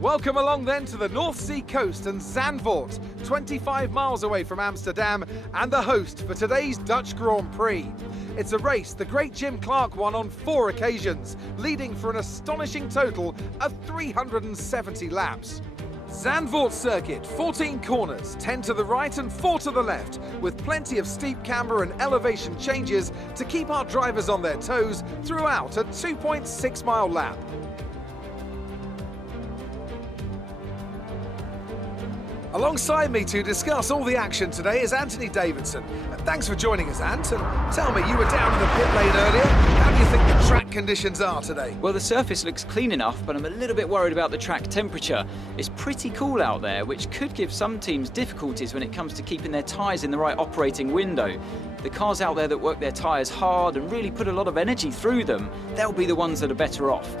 Welcome along then to the North Sea coast and Zandvoort, 25 miles away from Amsterdam, and the host for today's Dutch Grand Prix. It's a race the great Jim Clark won on 4 occasions, leading for an astonishing total of 370 laps. Zandvoort circuit, 14 corners, 10 to the right and 4 to the left, with plenty of steep camber and elevation changes to keep our drivers on their toes throughout a 2.6-mile lap. Alongside me to discuss all the action today is Anthony Davidson. Thanks for joining us, Ant. And tell me, you were down in the pit lane earlier. How do you think the track conditions are today? Well, the surface looks clean enough, but I'm a little bit worried about the track temperature. It's pretty cool out there, which could give some teams difficulties when it comes to keeping their tyres in the right operating window. The cars out there that work their tyres hard and really put a lot of energy through them, they'll be the ones that are better off.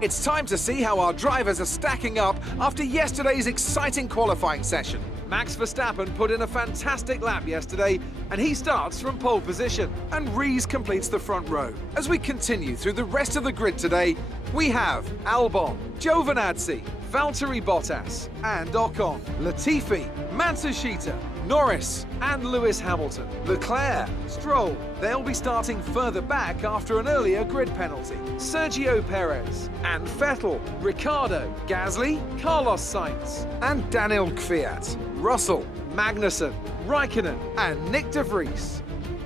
It's time to see how our drivers are stacking up after yesterday's exciting qualifying session. Max Verstappen put in a fantastic lap yesterday, and he starts from pole position, and Prix completes the front row. As we continue through the rest of the grid today, we have Albon, Giovinazzi, Valtteri Bottas, and Ocon, Latifi, Matsushita, Norris and Lewis Hamilton, Leclerc, Stroll. They'll be starting further back after an earlier grid penalty. Sergio Perez and Vettel, Ricciardo, Gasly, Carlos Sainz and Daniel Kvyat, Russell, Magnussen, Raikkonen and Nick de Vries.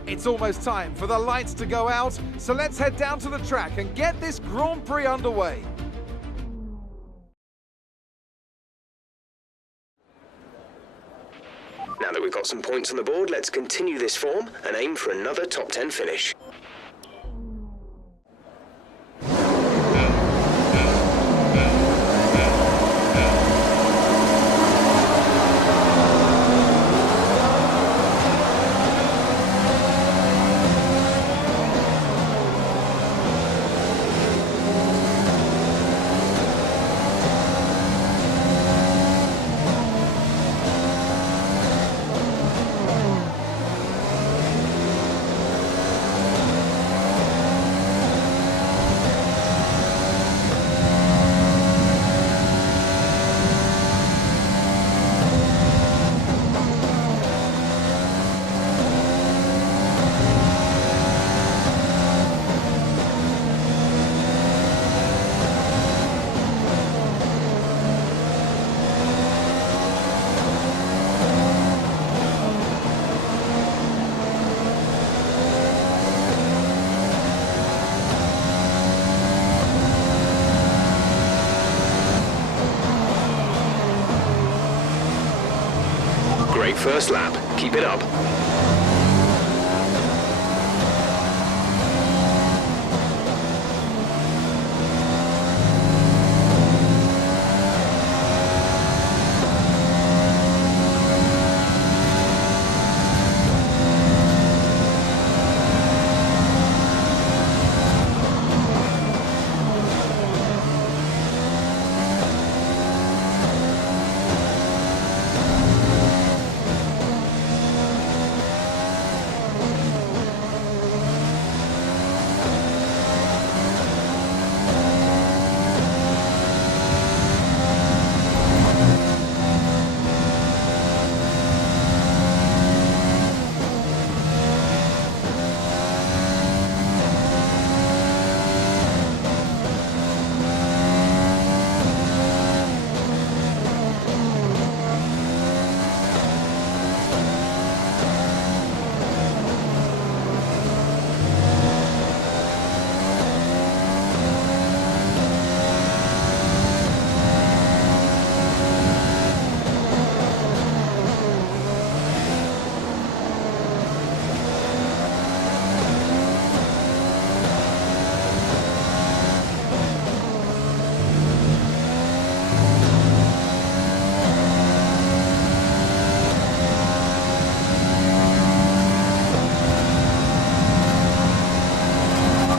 It's almost time for the lights to go out, so let's head down to the track and get this Grand Prix underway. Now that we've got some points on the board, let's continue this form and aim for another top 10 finish. Great first lap. Keep it up.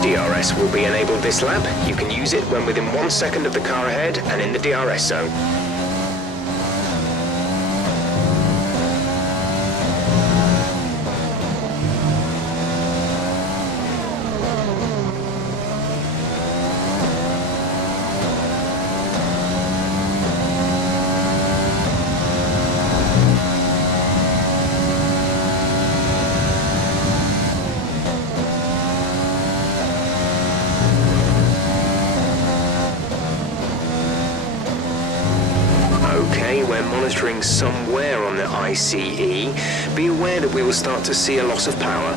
DRS will be enabled this lap. You can use it when within 1 second of the car ahead and in the DRS zone. currently we're monitoring somewhere on the ICE. Be aware that we will start to see a loss of power.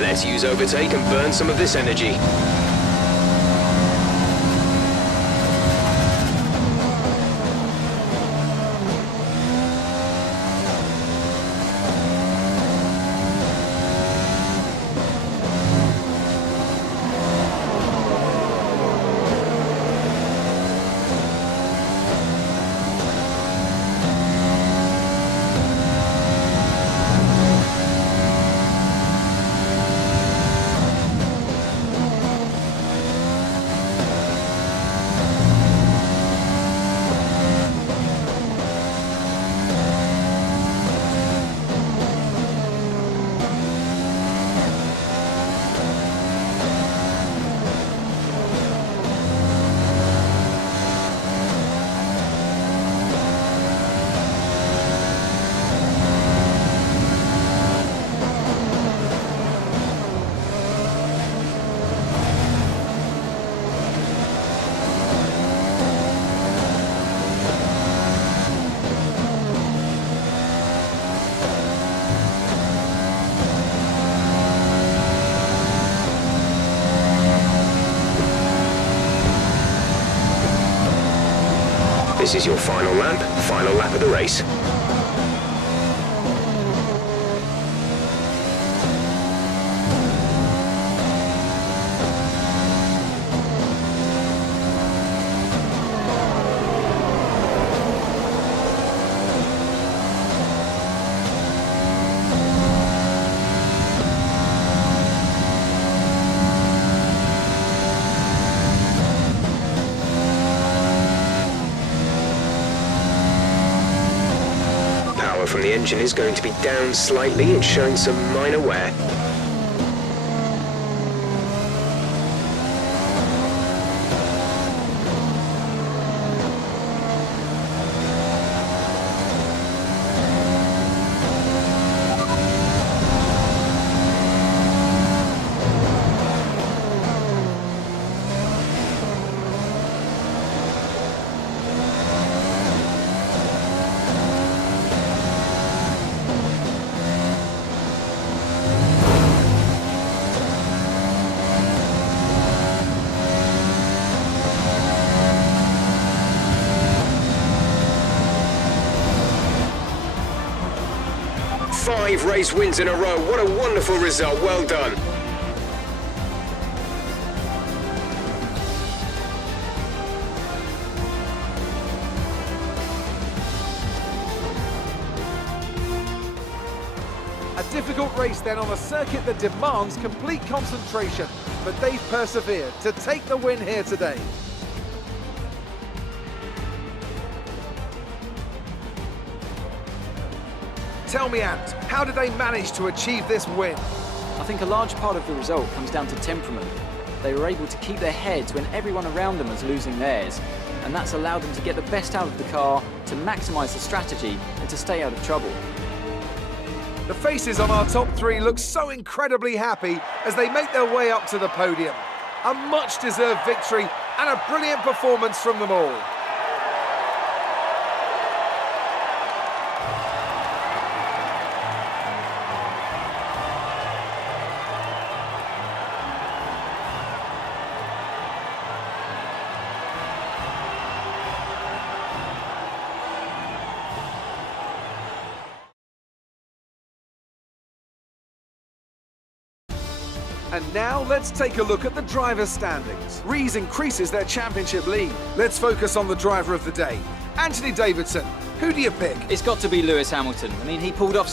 Let's use overtake and burn some of this energy. This is your final lap of the race. From the engine is going to be down slightly. It's showing some minor wear. Five race wins in a row. What a wonderful result. Well done. A difficult race then on a circuit that demands complete concentration, but they've persevered to take the win here today. Tell me, Ant, how did they manage to achieve this win? I think a large part of the result comes down to temperament. They were able to keep their heads when everyone around them was losing theirs, and that's allowed them to get the best out of the car, to maximise the strategy, and to stay out of trouble. The faces on our top three look so incredibly happy as they make their way up to the podium. A much-deserved victory and a brilliant performance from them all. And now let's take a look at the drivers' standings. Prix increases their championship lead. Let's focus on the driver of the day. Anthony Davidson, who do you pick? It's got to be Lewis Hamilton. I mean, he pulled off some